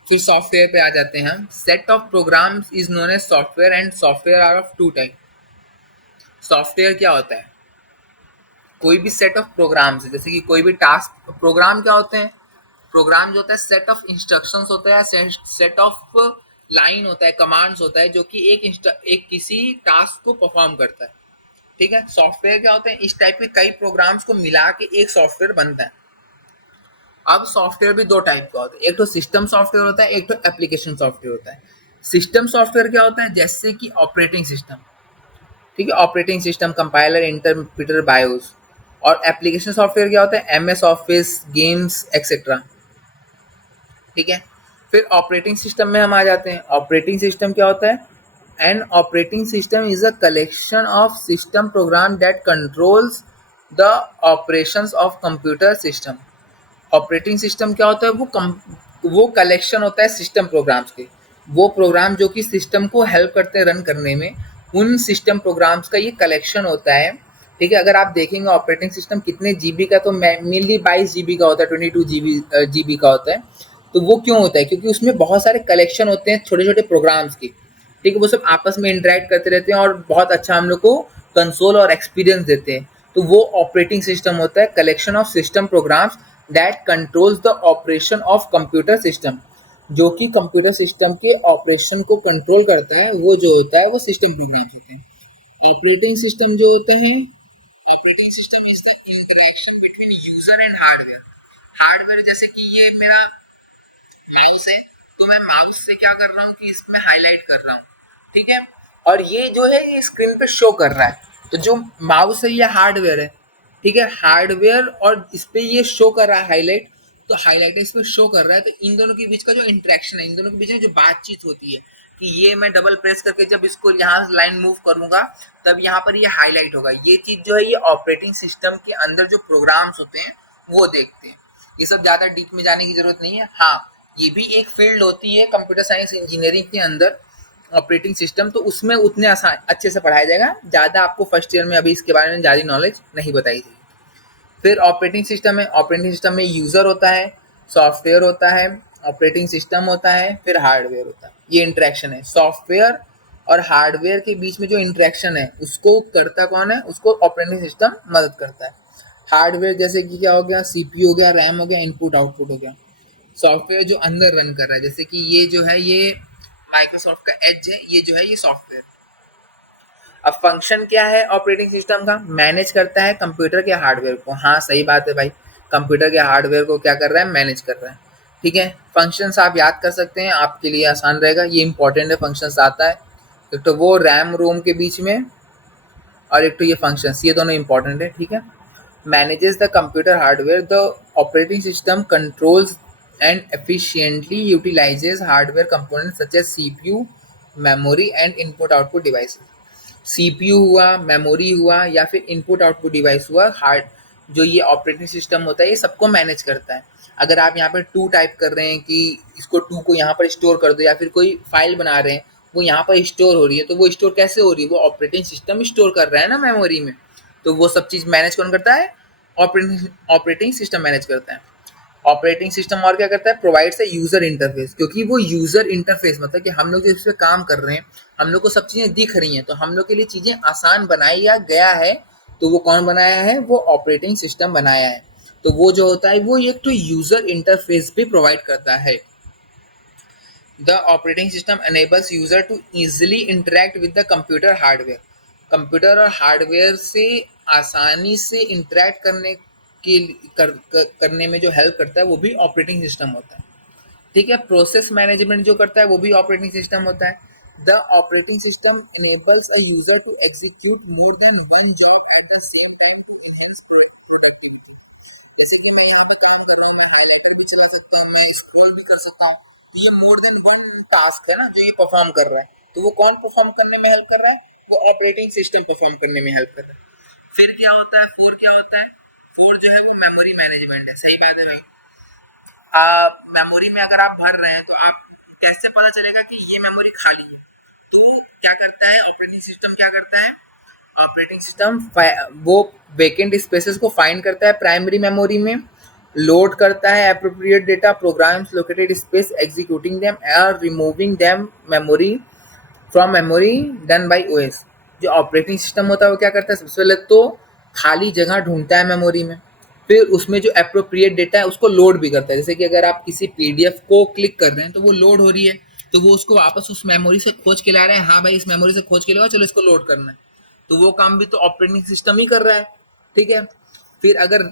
फिर सॉफ्टवेयर पे आ जाते हैं हम। Set of programs is known as software, and software are of two type. Software क्या होता है? कोई भी सेट ऑफ प्रोग्राम्स, जैसे कि कोई भी टास्क। प्रोग्राम क्या होते हैं? प्रोग्राम जो होता है सेट ऑफ इंस्ट्रक्शंस होता है, सेट ऑफ लाइन होता है, कमांड्स होता है, जो कि एक किसी टास्क को परफॉर्म करता है, ठीक है। सॉफ्टवेयर क्या होते हैं? इस टाइप के कई प्रोग्राम्स को मिला के एक सॉफ्टवेयर बनता है। अब सॉफ्टवेयर भी दो टाइप का होता है, एक तो सिस्टम सॉफ्टवेयर होता है, एक तो एप्लीकेशन सॉफ्टवेयर होता है। सिस्टम सॉफ्टवेयर क्या होता है, जैसे कि ऑपरेटिंग सिस्टम, ठीक है, operating system, compiler, interpreter, BIOS. और एप्लीकेशन सॉफ्टवेयर क्या होता है, एमएस ऑफिस, गेम्स एक्सेट्रा, ठीक है। फिर ऑपरेटिंग सिस्टम में हम आ जाते हैं। ऑपरेटिंग सिस्टम क्या होता है, an operating system is a collection of system program that controls the operations of computer system. Operating system क्या होता है, वो कलेक्शन होता है सिस्टम प्रोग्राम्स के, वो प्रोग्राम जो कि सिस्टम को हेल्प करते हैं रन करने में, उन सिस्टम प्रोग्राम्स का ये कलेक्शन होता है, ठीक है। अगर आप देखेंगे ऑपरेटिंग सिस्टम कितने जीबी का, तो मेनली 22 जीबी का होता है, 22 जीबी का होता है। तो वो क्यों होता है, क्योंकि उसमें बहुत सारे कलेक्शन होते हैं छोटे छोटे प्रोग्राम्स के, ठीक है। वो सब आपस में इंटरेक्ट करते रहते हैं और बहुत अच्छा हम लोग को कंसोल और एक्सपीरियंस देते हैं। तो वो ऑपरेटिंग सिस्टम होता है, collection of system programmes that controls the operation of computer system, जो कि कंप्यूटर सिस्टम के ऑपरेशन को कंट्रोल करता है, वो जो होता है वो सिस्टम प्रोग्राम्स होते हैं। ऑपरेटिंग सिस्टम जो होते हैं, operating system is the interaction between user and hardware. Hardware जैसे कि ये मेरा माउस है, तो मैं माउस से क्या कर रहा हूँ कि इसमें हाईलाइट कर रहा हूँ, ठीक है। और ये जो है ये स्क्रीन पे शो कर रहा है, तो जो माउस है ये हार्डवेयर है, ठीक है, हार्डवेयर, और इस पे ये शो कर रहा है हाईलाइट, तो हाईलाइट इस पे शो कर रहा है। तो इन दोनों के बीच का जो इंटरेक्शन है, इन दोनों के बीच में जो बातचीत होती है, कि ये मैं डबल प्रेस करके जब इसको यहाँ लाइन मूव करूंगा तब यहाँ पर ये हाईलाइट होगा, ये चीज जो है ये ऑपरेटिंग सिस्टम के अंदर जो प्रोग्राम्स होते हैं वो देखते हैं। ये सब ज्यादा डीप में जाने की जरूरत नहीं है। हाँ, ये भी एक फील्ड होती है कंप्यूटर साइंस इंजीनियरिंग के अंदर, ऑपरेटिंग सिस्टम, तो उसमें उतने आसान अच्छे से पढ़ाया जाएगा, ज़्यादा आपको फर्स्ट ईयर में अभी इसके बारे में ज़्यादा नॉलेज नहीं बताई जाएगी। फिर ऑपरेटिंग सिस्टम है, ऑपरेटिंग सिस्टम में यूज़र होता है, सॉफ्टवेयर होता है, ऑपरेटिंग सिस्टम होता है, फिर हार्डवेयर होता है। ये इंटरेक्शन है सॉफ्टवेयर और हार्डवेयर के बीच में, जो इंटरेक्शन है उसको करता कौन है, उसको ऑपरेटिंग सिस्टम मदद करता है। हार्डवेयर जैसे कि क्या हो गया, सीपीयू हो गया, रैम हो गया, इनपुट आउटपुट हो गया। सॉफ्टवेयर जो अंदर रन कर रहा है, जैसे कि ये जो है ये माइक्रोसॉफ्ट का एज है, ये जो है ये सॉफ्टवेयर। अब फंक्शन क्या है ऑपरेटिंग सिस्टम का, मैनेज करता है कंप्यूटर के हार्डवेयर को। हाँ सही बात है भाई, कंप्यूटर के हार्डवेयर को क्या कर रहा है, मैनेज कर रहा है, ठीक है। फंक्शंस आप याद कर सकते हैं, आपके लिए आसान रहेगा, ये इंपॉर्टेंट है, फंक्शंस आता है। एक तो वो रैम रोम के बीच में, और एक तो ये फंक्शंस, ये दोनों इंपॉर्टेंट है, ठीक है। Manages the computer hardware, the operating system controls and efficiently utilises hardware component such as CPU, memory and input output device. CPU हुआ, मेमोरी हुआ, या फिर इनपुट आउटपुट डिवाइस हुआ, हार्ड जो ये ऑपरेटिंग सिस्टम होता है ये सबको मैनेज करता है। अगर आप यहाँ पे टू टाइप कर रहे हैं कि इसको टू को यहाँ पर स्टोर कर दो, या फिर कोई फाइल बना रहे हैं वो यहाँ पर स्टोर हो रही है, तो वो स्टोर कैसे हो रही है, वो ऑपरेटिंग सिस्टम स्टोर कर रहा है ना मेमोरी में। तो वो सब चीज़ मैनेज कौन करता है, ऑपरेटिंग ऑपरेटिंग सिस्टम मैनेज करता है। ऑपरेटिंग सिस्टम और क्या करता है, प्रोवाइड्स ए यूजर इंटरफेस, क्योंकि वो यूजर इंटरफेस मतलब कि हम लोग जो इस पे काम कर रहे हैं, हम लोग को सब चीजें दिख रही हैं, तो हम लोग के लिए चीजें आसान बनाया गया है। तो वो कौन बनाया है, वो ऑपरेटिंग सिस्टम बनाया है। तो वो जो होता है वो एक तो यूजर इंटरफेस भी प्रोवाइड करता है। The operating system enables user to easily interact with the computer hardware. Computer और हार्डवेयर से आसानी से इंटरेक्ट करने में जो हेल्प करता है वो भी ऑपरेटिंग सिस्टम होता है, ठीक है। प्रोसेस मैनेजमेंट जो करता है वो भी ऑपरेटिंग सिस्टम होता है। The operating system enables a user to execute more than one job at the same time to enhance productivity. जैसे कि मैं यहाँ पे काम कर रहा हूँ, मैं हाईलाइटर भी चला सकता हूँ, मैं स्क्रॉल भी कर सकता हूँ, तो ये मोर देन वन टास्क है ना जो ये परफॉर्म कर रहा है, तो वो कौन परफॉर्म करने में हेल्प कर रहा है, वो ऑपरेटिंग सिस्टम परफॉर्म करने में हेल्प कर रहा है। फिर क्या होता है, फोर क्या होता है, फोर जो है वो मेमोरी मैनेजमेंट है। सही बात है भाई, मेमोरी में अगर आप भर रहे हैं तो आप कैसे पता चलेगा कि ये मेमोरी खाली है, तो क्या करता है ऑपरेटिंग सिस्टम, क्या करता है ऑपरेटिंग सिस्टम, वो वेकेंट स्पेसेस को फाइंड करता है प्राइमरी मेमोरी में, लोड करता है appropriate data, programs located space executing them और removing them memory from memory done by OS. जो ऑपरेटिंग सिस्टम होता है वो क्या करता है, सबसे पहले तो खाली जगह ढूंढता है मेमोरी में, फिर उसमें जो एप्रोप्रिएट डेटा है उसको लोड भी करता है। जैसे कि अगर आप किसी पीडीएफ को क्लिक कर रहे हैं तो वो लोड हो रही है, तो वो उसको वापस उस मेमोरी से खोज के ला रहे हैं, हाँ भाई इस मेमोरी से खोज के लाओ, चलो इसको लोड करना है, तो वो काम भी तो ऑपरेटिंग सिस्टम ही कर रहा है, ठीक है। फिर अगर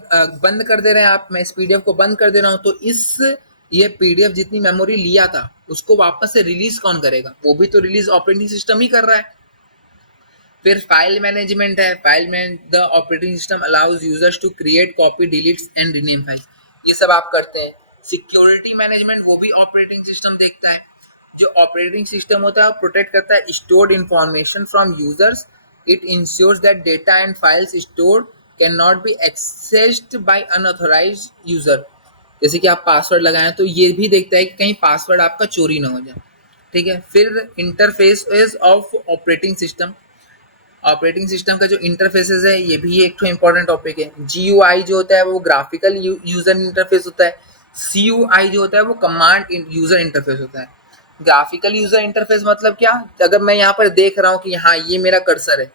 बंद कर दे रहे हैं आप, मैं इस पीडीएफ को बंद कर दे रहा हूँ, तो इस ये पीडीएफ जितनी मेमोरी लिया था उसको वापस से रिलीज कौन करेगा? वो भी तो रिलीज ऑपरेटिंग सिस्टम ही कर रहा है। फिर फाइल मैनेजमेंट है, फाइल में the operating system allows users to create, copy, delete and rename file, ये सब आप करते हैं। सिक्योरिटी मैनेजमेंट वो भी ऑपरेटिंग सिस्टम देखता है। जो ऑपरेटिंग सिस्टम होता है वो प्रोटेक्ट करता है stored information from users, it ensures that data and files stored can not be accessed by unauthorised user. जैसे कि आप पासवर्ड लगाएं तो ये भी देखता है कि कहीं पासवर्ड आपका चोरी ना हो जाए, ठीक है। फिर interface of operating system, operating system का जो इंटरफेसेस है ये भी एक तो इम्पोर्टेंट टॉपिक है। GUI जो होता है वो ग्राफिकल यूजर इंटरफेस होता है। CUI जो होता है वो कमांड यूजर इंटरफेस होता है। ग्राफिकल यूजर इंटरफेस मतलब क्या? अगर मैं यहाँ पर देख रहा हूँ कि हाँ ये मेरा कर्सर है,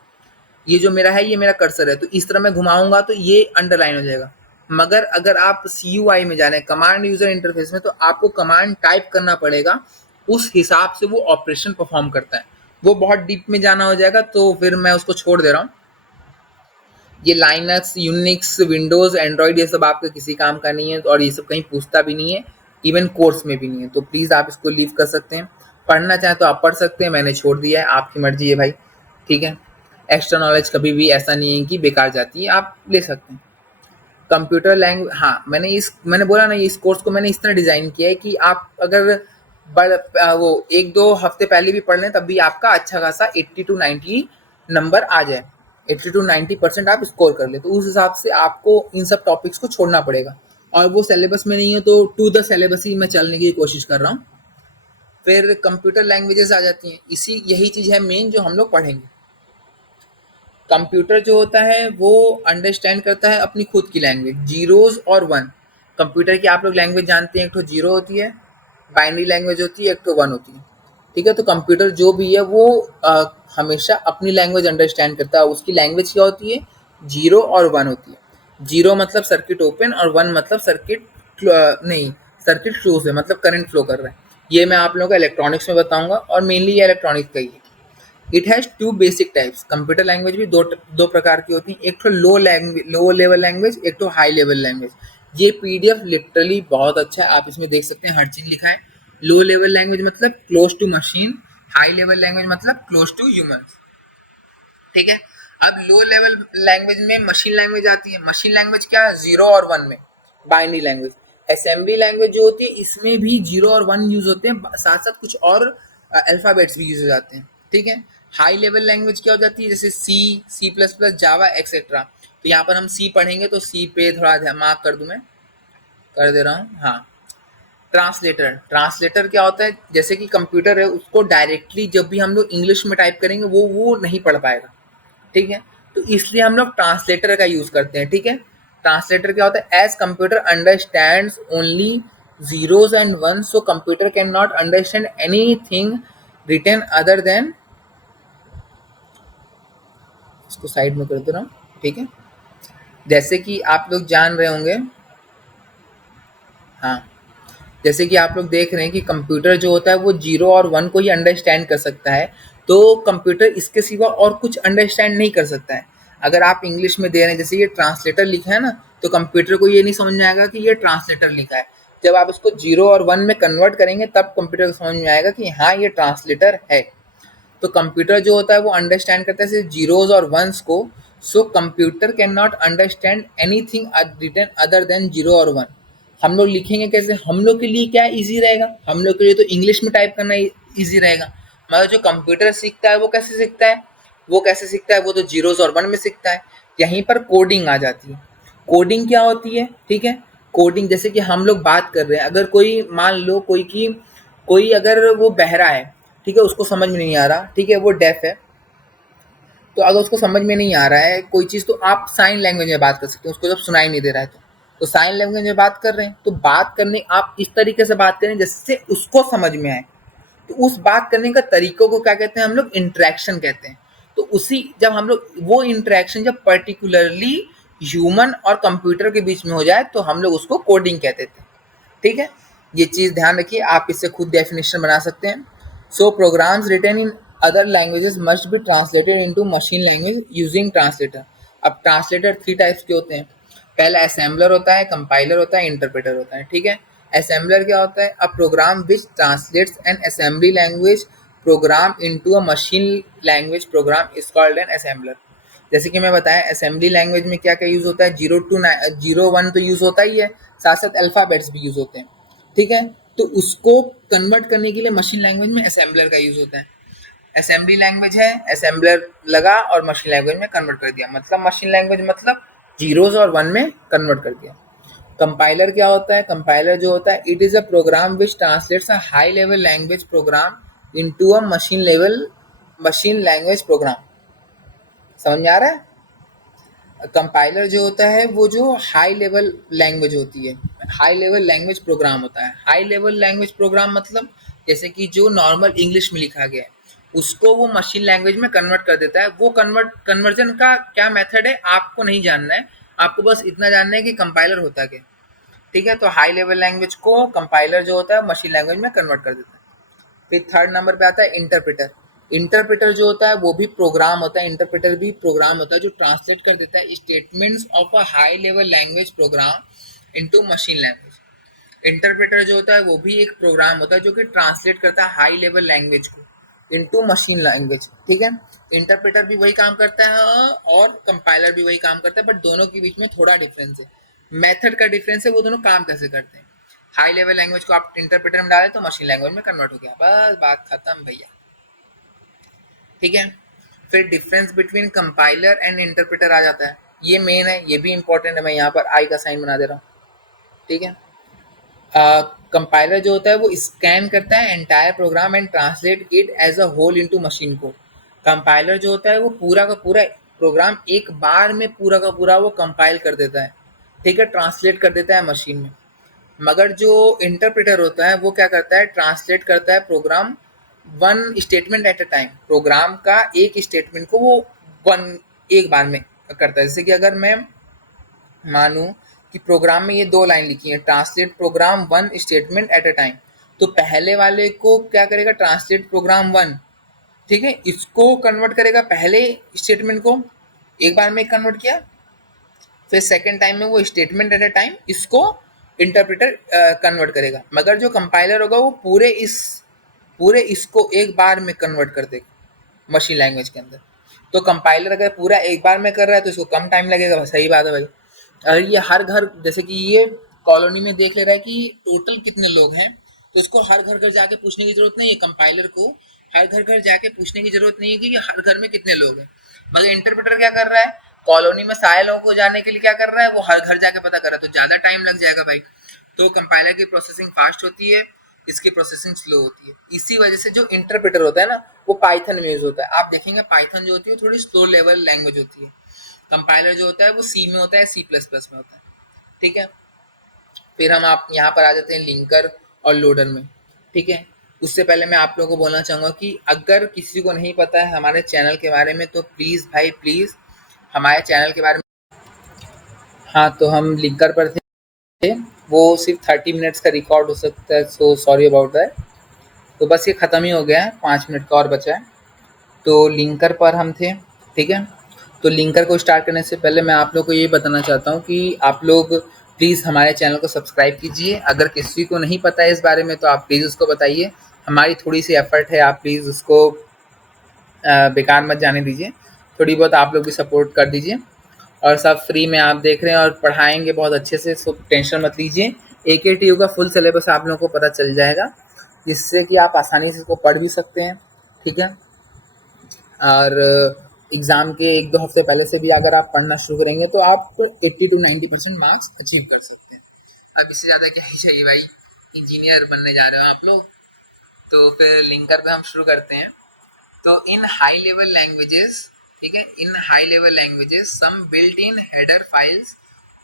ये जो मेरा है ये मेरा कर्सर है, तो इस तरह मैं घुमाऊंगा तो ये अंडरलाइन हो जाएगा। मगर अगर आप CUI में जा रहे हैं, कमांड यूजर इंटरफेस में, तो आपको कमांड टाइप करना पड़ेगा, उस हिसाब से वो ऑपरेशन परफॉर्म करता है। वो बहुत डीप में जाना हो जाएगा तो फिर मैं उसको छोड़ दे रहा हूँ। ये लाइनक्स, यूनिक्स, विंडोज, एंड्रॉइड ये सब आपके किसी काम का नहीं है और ये सब कहीं पूछता भी नहीं है, इवन कोर्स में भी नहीं है, तो प्लीज़ आप इसको लीव कर सकते हैं। पढ़ना चाहें तो आप पढ़ सकते हैं, मैंने छोड़ दिया है, आपकी मर्जी है भाई, ठीक है। एक्स्ट्रा नॉलेज कभी भी ऐसा नहीं है कि बेकार जाती है, आप ले सकते हैं। कंप्यूटर लैंग्वेज, हाँ मैंने बोला ना, इस कोर्स को मैंने इस तरह डिज़ाइन किया है कि आप अगर वो 1-2 हफ्ते पहले भी पढ़ लें तब भी आपका अच्छा खासा 80 टू 90 नंबर आ जाए, 80 टू 90% आप स्कोर कर ले, तो उस हिसाब से आपको इन सब टॉपिक्स को छोड़ना पड़ेगा। और वो सिलेबस में नहीं है तो टू द सिलेबस ही मैं चलने की कोशिश कर रहा हूँ। फिर कंप्यूटर लैंग्वेजेस आ जाती हैं, यही चीज़ है मेन जो हम लोग पढ़ेंगे। कंप्यूटर जो होता है वो अंडरस्टैंड करता है अपनी खुद की लैंग्वेज, जीरोज और वन। कंप्यूटर की आप लोग लैंग्वेज जानते हैं, एक तो जीरो होती है, बाइनरी लैंग्वेज होती है, एक तो वन होती है, ठीक है। तो कंप्यूटर जो भी है वो हमेशा अपनी लैंग्वेज अंडरस्टैंड करता है। उसकी लैंग्वेज क्या होती है? जीरो और वन होती है। जीरो मतलब सर्किट ओपन और वन मतलब सर्किट नहीं, सर्किट क्लोज है, मतलब करंट फ्लो कर रहा है। ये मैं आप लोगों को इलेक्ट्रॉनिक्स में बताऊंगा और मेनली ये इलेक्ट्रॉनिक्स का ही है। It has two basic types, computer language भी दो प्रकार की होती है, एक तो लो लेवल लैंग्वेज, एक तो हाई लेवल लैंग्वेज। ये पीडीएफ लिटरली बहुत अच्छा है, आप इसमें देख सकते हैं हर चीज़ लिखा है। लो लेवल लैंग्वेज मतलब close to machine, high level language मतलब क्लोज टू ह्यूमंस, ठीक है। अब लो लेवल लैंग्वेज में मशीन लैंग्वेज आती है। मशीन लैंग्वेज क्या है? जीरो और वन में बाइनरी लैंग्वेज। असेंबली लैंग्वेज जो होती है इसमें भी जीरो और वन यूज होते हैं, साथ साथ कुछ और अल्फ़ाबेट्स भी यूज हो जाते हैं, ठीक है। हाई लेवल लैंग्वेज क्या हो जाती है? जैसे C++, जावा एक्सेट्रा। तो यहाँ पर हम सी पढ़ेंगे तो सी पे थोड़ा ध्यान मार्क कर दूं, मैं कर दे रहा हूँ, हाँ। ट्रांसलेटर, ट्रांसलेटर क्या होता है? जैसे कि कंप्यूटर है उसको डायरेक्टली जब भी हम लोग इंग्लिश में टाइप करेंगे वो नहीं पढ़ पाएगा, ठीक है। तो इसलिए हम लोग ट्रांसलेटर का यूज करते हैं, ठीक है। ट्रांसलेटर क्या होता है? As computer understands only zeros and one, so computer can not understand anything written other then, इसको साइड में कर दे रहा हूँ, ठीक है। जैसे कि आप लोग जान रहे होंगे, हाँ, जैसे कि आप लोग देख रहे हैं कि कंप्यूटर जो होता है वो जीरो और वन को ही अंडरस्टैंड कर सकता है, तो कंप्यूटर इसके सिवा और कुछ अंडरस्टैंड नहीं कर सकता है। अगर आप इंग्लिश में दे रहे हैं, जैसे ये ट्रांसलेटर लिखा है ना, तो कंप्यूटर को ये नहीं समझ में आएगा कि ये ट्रांसलेटर लिखा है। जब आप इसको जीरो और वन में कन्वर्ट करेंगे तब कंप्यूटर को समझ में आएगा कि हाँ ये ट्रांसलेटर है। तो कंप्यूटर जो होता है वो अंडरस्टैंड करता है सिर्फ जीरोज और वंस को, so computer can not understand anything written other then zero और वन। हम लोग लिखेंगे कैसे? हम लोग के लिए क्या इजी रहेगा? हम लोग के लिए तो इंग्लिश में टाइप करना इजी रहेगा, मगर जो कंप्यूटर सीखता है वो कैसे सीखता है? वो तो जीरोज और वन में सीखता है। यहीं पर कोडिंग आ जाती है। कोडिंग क्या होती है? ठीक है, कोडिंग जैसे कि हम लोग बात कर रहे हैं, अगर कोई मान लो कोई अगर वो बहरा है, ठीक है, उसको समझ में नहीं आ रहा, ठीक है, वो डेफ है, तो अगर उसको समझ में नहीं आ रहा है कोई चीज़, तो आप साइन लैंग्वेज में बात कर सकते हैं, उसको जब सुनाई नहीं दे रहा है तो साइन लैंग्वेज में बात कर रहे हैं, तो बात करने आप इस तरीके से बात करें जिससे उसको समझ में आए। तो उस बात करने का तरीकों को क्या कहते हैं? हम लोग इंटरेक्शन कहते हैं। तो उसी जब हम लोग वो इंटरेक्शन जब पर्टिकुलरली ह्यूमन और कंप्यूटर के बीच में हो जाए तो हम लोग उसको कोडिंग कहते थे, ठीक है। ये चीज़ ध्यान रखिए, आप इससे खुद डेफिनेशन बना सकते हैं। So programs written in other languages must be translated into machine language using translator. अब ट्रांसलेटर 3 टाइप्स के होते हैं। पहला असेंबलर होता है, कंपाइलर होता है, इंटरप्रेटर होता है, ठीक है। असेंबलर क्या होता है? A program which translates an assembly language program into a machine language program is called an assembler. जैसे कि मैं बताया असेंबली लैंग्वेज में क्या क्या यूज होता है, 0 to 1 तो यूज होता ही है, साथ साथ अल्फाबेट्स भी यूज होते हैं, ठीक है। तो उसको कन्वर्ट करने के लिए मशीन लैंग्वेज में असेंबलर का यूज होता है। असेंबली लैंग्वेज है, असेंबलर लगा और मशीन लैंग्वेज में कन्वर्ट कर दिया, मतलब मशीन लैंग्वेज मतलब जीरोस और वन में कन्वर्ट कर दिया। कंपाइलर क्या होता है? कंपाइलर जो होता है, it is a program which translates a high level language program into a machine language program. समझ में आ रहा है? कंपाइलर जो होता है वो जो हाई लेवल लैंग्वेज होती है, हाई लेवल लैंग्वेज प्रोग्राम होता है। हाई लेवल लैंग्वेज प्रोग्राम मतलब जैसे कि जो नॉर्मल इंग्लिश में लिखा गया है उसको वो मशीन लैंग्वेज में कन्वर्ट कर देता है। वो कन्वर्जन का क्या मेथड है आपको नहीं जानना है, आपको बस इतना जानना है कि कंपाइलर होता क्या, ठीक है। तो हाई लेवल लैंग्वेज को कंपाइलर जो होता है मशीन लैंग्वेज में कन्वर्ट कर देता है। फिर थर्ड नंबर पे आता है इंटरप्रेटर। इंटरप्रेटर जो होता है वो भी प्रोग्राम होता है, इंटरप्रेटर भी प्रोग्राम होता है जो ट्रांसलेट कर देता है statements of a high level language program into machine language. Interpreter जो होता है वो भी एक प्रोग्राम होता है जो कि ट्रांसलेट करता है हाई लेवल लैंग्वेज को इनटू मशीन लैंग्वेज, ठीक है। इंटरप्रेटर भी वही काम करता है और कंपाइलर भी वही काम करता है, बट दोनों के बीच में थोड़ा डिफरेंस है, मेथड का डिफरेंस है, वो दोनों काम कैसे करते हैं। हाई लेवल लैंग्वेज को आप इंटरप्रेटर में डालें तो मशीन लैंग्वेज में कन्वर्ट हो गया, बस बात खत्म भैया, ठीक है। फिर difference between compiler and interpreter आ जाता है, ये मेन है, ये भी इंपॉर्टेंट है, मैं यहाँ पर आई का साइन बना दे रहा हूँ, ठीक है। कंपाइलर जो होता है वो स्कैन करता है entire program and translate it as a whole into machine code. Compiler जो होता है वो पूरा का पूरा प्रोग्राम एक बार में पूरा का पूरा वो कंपाइल कर देता है, ठीक है, ट्रांसलेट कर देता है मशीन में। मगर जो इंटरप्रेटर होता है वो क्या करता है, ट्रांसलेट करता है program one statement at a time, program का एक स्टेटमेंट को वो वन एक बार में करता है। जैसे कि अगर मैं मानूं कि प्रोग्राम में ये दो लाइन लिखी है, translate programme one statement at a time, तो पहले वाले को क्या करेगा, ट्रांसलेट प्रोग्राम वन, ठीक है, इसको कन्वर्ट करेगा, पहले स्टेटमेंट को एक बार में कन्वर्ट किया, फिर सेकेंड टाइम में वो स्टेटमेंट एट अ टाइम इसको इंटरप्रेटर कन्वर्ट करेगा। मगर जो कंपाइलर होगा वो पूरे इसको एक बार में कन्वर्ट कर देगा मशीन लैंग्वेज के अंदर। तो कंपाइलर अगर पूरा एक बार में कर रहा है तो इसको कम टाइम लगेगा, सही बात है भाई। और ये हर घर, जैसे कि ये कॉलोनी में देख ले रहा है कि टोटल कितने लोग हैं, तो इसको हर घर घर जाके पूछने की जरूरत नहीं है, कंपाइलर को हर घर घर जाके पूछने की जरूरत नहीं है कि हर घर में कितने लोग हैं। मगर इंटरप्रेटर क्या कर रहा है, कॉलोनी में सारे लोगों को जाने के लिए क्या कर रहा है, वो हर घर जाके पता कर रहा है, तो ज्यादा टाइम लग जाएगा भाई। तो कंपाइलर की प्रोसेसिंग फास्ट होती है, इसकी प्रोसेसिंग स्लो होती है। इसी वजह से जो इंटरप्रेटर होता है ना वो पाइथन में यूज होता है। आप देखेंगे पाइथन जो होती है थोड़ी स्लो लेवल लैंग्वेज होती है, कंपाइलर जो होता है वो सी में होता है, सी प्लस प्लस में होता है, ठीक है। फिर हम आप यहाँ पर आ जाते हैं लिंकर और लोडर में, ठीक है। उससे पहले मैं आप लोगों को बोलना चाहूँगा कि अगर किसी को नहीं पता है हमारे चैनल के बारे में तो प्लीज़ भाई प्लीज़ हमारे चैनल के बारे में, हाँ तो हम लिंकर पर थे, वो सिर्फ 30 मिनट्स का रिकॉर्ड हो सकता है, सो सॉरी अबाउट दैट। तो बस ये ख़त्म ही हो गया है, 5 मिनट का और बचा है। तो लिंकर पर हम थे, ठीक है। तो लिंकर को स्टार्ट करने से पहले मैं आप लोग को ये बताना चाहता हूँ कि आप लोग प्लीज़ हमारे चैनल को सब्सक्राइब कीजिए। अगर किसी को नहीं पता है इस बारे में तो आप प्लीज़ उसको बताइए, हमारी थोड़ी सी एफर्ट है, आप प्लीज़ उसको बेकार मत जाने दीजिए, थोड़ी बहुत आप लोग भी सपोर्ट कर दीजिए। और सब फ्री में आप देख रहे हैं और पढ़ाएंगे बहुत अच्छे से, सो टेंशन मत लीजिए। AKTU का फुल सिलेबस आप लोगों को पता चल जाएगा, जिससे कि आप आसानी से इसको पढ़ भी सकते हैं, ठीक है। और एग्ज़ाम के 1-2 हफ्ते पहले से भी अगर आप पढ़ना शुरू करेंगे तो आप 80 to 90% मार्क्स अचीव कर सकते हैं। अब इससे ज़्यादा क्या ही चाहिए भाई, इंजीनियर बनने जा रहे हो आप लोग। तो फिर लिंकर पे हम शुरू करते हैं। तो इन हाई लेवल लैंग्वेजेस, ठीक है, in high level languages some built in header files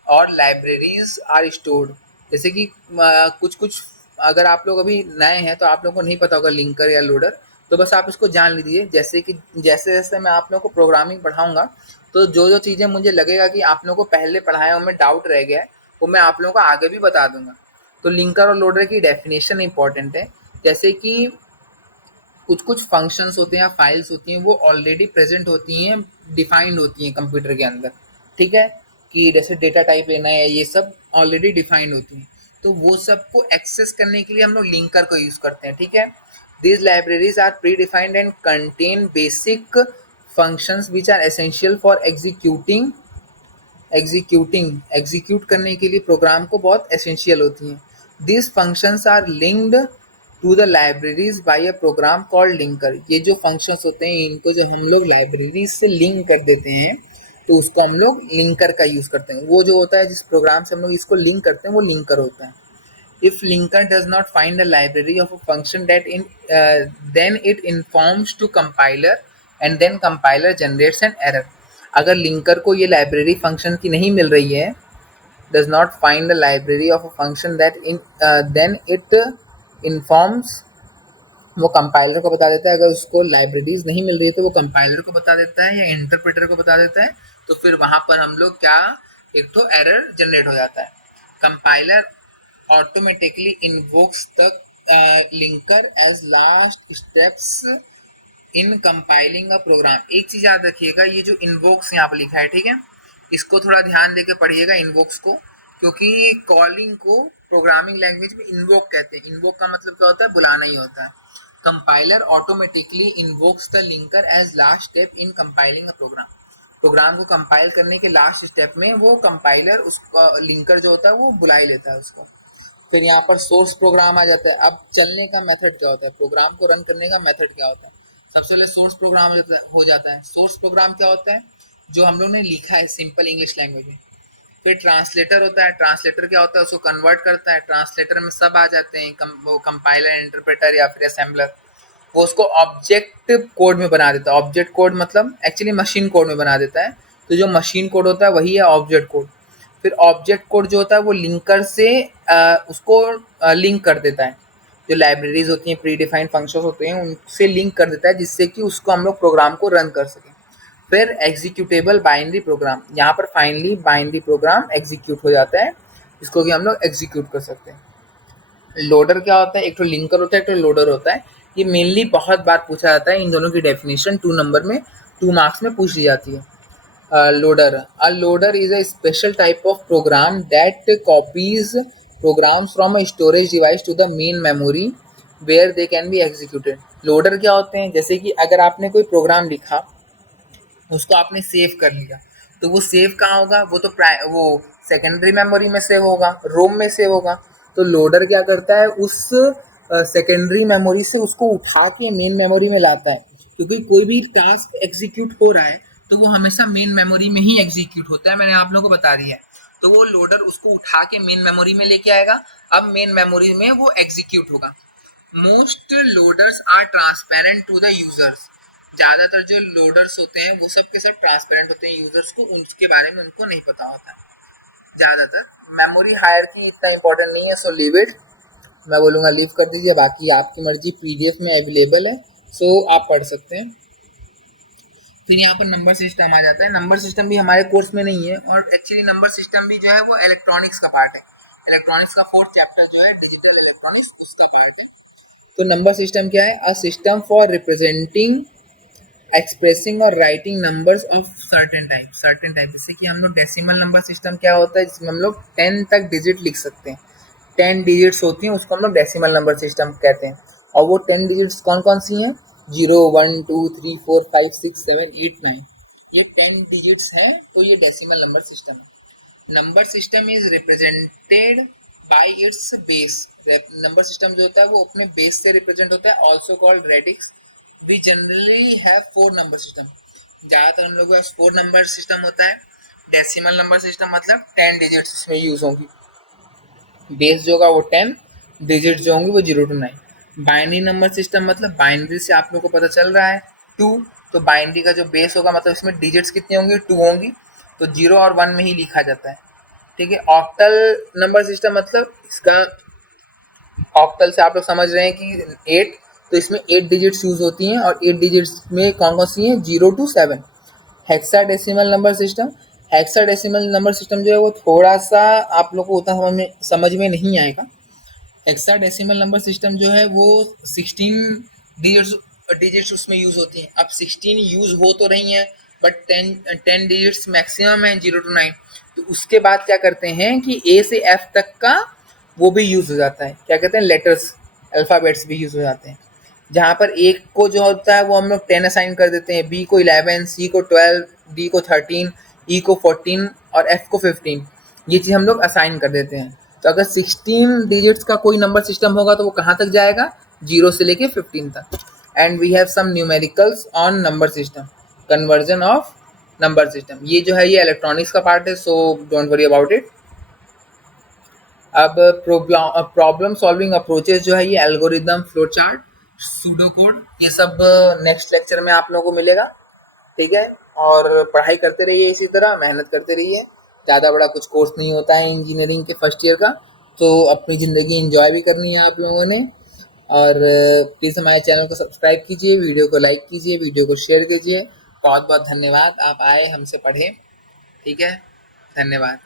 और लाइब्रेरीज आर स्टोर्ड। जैसे कि कुछ कुछ अगर आप लोग अभी नए हैं तो आप लोगों को नहीं पता होगा लिंकर या लोडर, तो बस आप इसको जान लीजिए। जैसे कि जैसे जैसे मैं आप लोगों को प्रोग्रामिंग पढ़ाऊंगा तो जो जो चीज़ें मुझे लगेगा कि आप लोगों को पहले पढ़ाया उनमें डाउट रह गया है वो मैं आप लोगों को आगे भी बता दूंगा। तो लिंकर और लोडर की डेफिनेशन इंपॉर्टेंट है। जैसे कि कुछ कुछ फंक्शंस होते हैं या फाइल्स होती हैं वो ऑलरेडी प्रेजेंट होती हैं, डिफाइंड होती हैं कंप्यूटर के अंदर, ठीक है, कि जैसे डेटा टाइप लेना है ये सब ऑलरेडी डिफाइंड होती हैं। तो वो सबको एक्सेस करने के लिए हम लोग लिंकर को यूज करते हैं, ठीक है। These libraries are predefined and contain basic functions which are essential for execute करने के लिए प्रोग्राम को बहुत एसेंशियल होती हैं। This functions are linked to the libraries by a program called linker. ये जो फंक्शंस होते हैं इनको जो हम लोग लाइब्रेरीज से लिंक कर देते हैं तो उसको हम लोग लिंकर का यूज करते हैं। वो जो होता है जिस प्रोग्राम से हम लोग इसको लिंक करते हैं वो लिंकर होता है। If linker does not find a library of a function that then it informs to compiler and then compiler generates an error। अगर लिंकर को ये लाइब्रेरी फंक्शन की नहीं मिल रही है, does not find a library of a function that then it informs, वो compiler को बता देता है। अगर उसको लाइब्रेरीज नहीं मिल रही है तो वो कंपाइलर को बता देता है या इंटरप्रेटर को बता देता है। तो फिर वहां पर हम लोग क्या, एक तो एरर जनरेट हो जाता है। Compiler automatically invokes the linker as last steps in compiling a program। एक चीज याद रखिएगा, ये जो इन्वोक्स यहाँ पर लिखा है, ठीक है, इसको थोड़ा ध्यान देके पढ़िएगा इन्वोक्स को, क्योंकि कॉलिंग को प्रोग्रामिंग लैंग्वेज में इन्वोक कहते हैं। इन्वोक का मतलब क्या होता है, बुलाना ही होता है। Compiler automatically invokes the linker as last step in compiling a program. Program को कंपाइल करने के लास्ट स्टेप में वो कंपाइलर उसका लिंकर जो होता है वो बुला ही लेता है उसको। फिर यहाँ पर सोर्स प्रोग्राम आ जाता है। अब चलने का मेथड क्या होता है, प्रोग्राम को रन करने का मेथड क्या होता है। सबसे पहले सोर्स प्रोग्राम हो जाता है। सोर्स प्रोग्राम क्या होता है, जो हम लोग ने लिखा है सिंपल इंग्लिश लैंग्वेज में। फिर ट्रांसलेटर होता है। ट्रांसलेटर क्या होता है, उसको कन्वर्ट करता है। ट्रांसलेटर में सब आ जाते हैं, वो कंपाइलर, इंटरप्रेटर या फिर असेंबलर। वो उसको ऑब्जेक्ट कोड में बना देता है। ऑब्जेक्ट कोड मतलब एक्चुअली मशीन कोड में बना देता है। तो जो मशीन कोड होता है वही है ऑब्जेक्ट कोड। फिर ऑब्जेक्ट कोड जो होता है वो लिंकर से उसको लिंक कर देता है। जो लाइब्रेरीज होती हैं, प्री डिफाइंड फंक्शंस होते हैं, उनसे लिंक कर देता है जिससे कि उसको हम लोग प्रोग्राम को रन कर सकें। फिर एग्जीक्यूटेबल बाइनरी प्रोग्राम, यहाँ पर फाइनली बाइनरी प्रोग्राम एग्जीक्यूट हो जाता है, जिसको कि हम लोग एग्जीक्यूट कर सकते हैं। लोडर क्या होता है, एक तो लिंकर होता है, एक तो लोडर होता है। ये मेनली बहुत बार पूछा जाता है। इन दोनों की डेफिनेशन 2 नंबर में 2 मार्क्स में पूछ ली जाती है। Loader, a loader is a special type of program that copies programs from a storage device to the main memory where they can be executed। Loader क्या होते हैं, जैसे कि अगर आपने कोई प्रोग्राम लिखा, उसको आपने सेव कर लिया, तो वो सेव कहाँ होगा, वो सेकेंडरी मेमोरी में सेव होगा, रोम में सेव होगा। तो लोडर क्या करता है, उस सेकेंडरी मेमोरी से उसको उठा के मेन मेमोरी में लाता है। क्योंकि कोई भी टास्क एग्जीक्यूट हो रहा है तो वो हमेशा मेन मेमोरी में ही एग्जीक्यूट होता है, मैंने आप लोगों को बता दिया है। तो वो लोडर उसको उठा के मेन मेमोरी में लेके आएगा। अब मेन मेमोरी में वो एग्जीक्यूट होगा। Most loaders are transparent to the users. ज्यादातर जो लोडर्स होते हैं वो सब के सब ट्रांसपेरेंट होते हैं, यूजर्स को उसके बारे में उनको नहीं पता होता ज्यादातर। मेमोरी हायरार्की इतना इंपॉर्टेंट नहीं है, सो लीव इट। मैं बोलूँगा लीव कर दीजिए, बाकी आपकी मर्जी। पीडीएफ में अवेलेबल है, सो आप पढ़ सकते हैं। फिर यहाँ पर नंबर सिस्टम आ जाता है। नंबर सिस्टम भी हमारे कोर्स में नहीं है, और एक्चुअली नंबर सिस्टम भी जो है वो इलेक्ट्रॉनिक्स का पार्ट है। इलेक्ट्रॉनिक्स का 4th चैप्टर जो है डिजिटल इलेक्ट्रॉनिक्स, उसका पार्ट है। तो नंबर सिस्टम क्या है, a system for representing, expressing और writing numbers of certain type. जैसे कि हम लोग डेसिमल नंबर सिस्टम क्या होता है, जिसमें हम लोग 10 तक डिजिट लिख सकते हैं। 10 डिजिट्स होती हैं, उसको हम लोग डेसिमल नंबर सिस्टम कहते हैं। और वो 10 डिजिट्स कौन कौन सी हैं, 0 1 2 3 4 5 6 7 8 9, ये 10 डिजिट्स हैं। तो ये डेसिमल नंबर सिस्टम है। Number system is represented by it's base. Number system जो होता है वो अपने बेस से रिप्रेजेंट होता है, also called radix. We generally have 4 number system. ज़्यादातर हम लोग के पास 4 नंबर सिस्टम होता है। डेसिमल नंबर सिस्टम मतलब 10 डिजिट्स इसमें यूज होंगी। बेस जो होगा वो 10, डिजिट जो होंगी वो 0 to 9। बाइनरी नंबर सिस्टम मतलब बाइनरी से आप लोग को पता चल रहा है 2, तो बाइनरी का जो बेस होगा मतलब इसमें डिजिट्स कितनी होंगी, 2 होंगी। तो 0 और 1 में ही लिखा जाता है, ठीक है। ऑक्टल नंबर सिस्टम मतलब इसका ऑक्टल से आप लोग समझ रहे हैं कि 8, तो इसमें 8 डिजिट्स यूज होती हैं, और 8 डिजिट्स में कौन कौन सी हैं, 0 to 7। Hexadecimal number system, hexadecimal number system जो है वो थोड़ा सा आप लोग को उतना समझ में नहीं आएगा। हेक्साडेसिमल नंबर सिस्टम जो है वो 16 डिजिट्स उसमें यूज होती हैं। अब 16 यूज हो तो रही हैं, बट 10 डिजिट्स मैक्सिमम है, 0 to 9। तो उसके बाद क्या करते हैं कि ए से एफ तक का वो भी यूज़ हो जाता है, क्या कहते हैं, लेटर्स, अल्फ़ाबेट्स भी यूज़ हो जाते हैं। जहाँ पर एक को जो होता है वो हम लोग 10 असाइन कर देते हैं, बी को 11, सी को 12, डी को 13, ई को 14 और एफ को 15। ये चीज़ हम लोग असाइन कर देते हैं। तो अगर 16 डिजिट्स का कोई नंबर सिस्टम होगा तो वो कहाँ तक जाएगा, 0 से लेके 15 तक। And we have some numericals on number system, conversion of number system. ये जो है ये इलेक्ट्रॉनिक्स का पार्ट है, so don't worry about it. अब प्रॉब्लम सॉल्विंग अप्रोचेस जो है ये algorithm, flow chart, pseudo code, ये सब नेक्स्ट लेक्चर में आप लोगों को मिलेगा, ठीक है। और पढ़ाई करते रहिए, इसी तरह मेहनत करते रहिए। ज़्यादा बड़ा कुछ कोर्स नहीं होता है इंजीनियरिंग के फर्स्ट ईयर का, तो अपनी ज़िंदगी एंजॉय भी करनी है आप लोगों ने। और प्लीज़ हमारे चैनल को सब्सक्राइब कीजिए, वीडियो को लाइक कीजिए, वीडियो को शेयर कीजिए। बहुत बहुत धन्यवाद, आप आए हमसे पढ़े, ठीक है, धन्यवाद।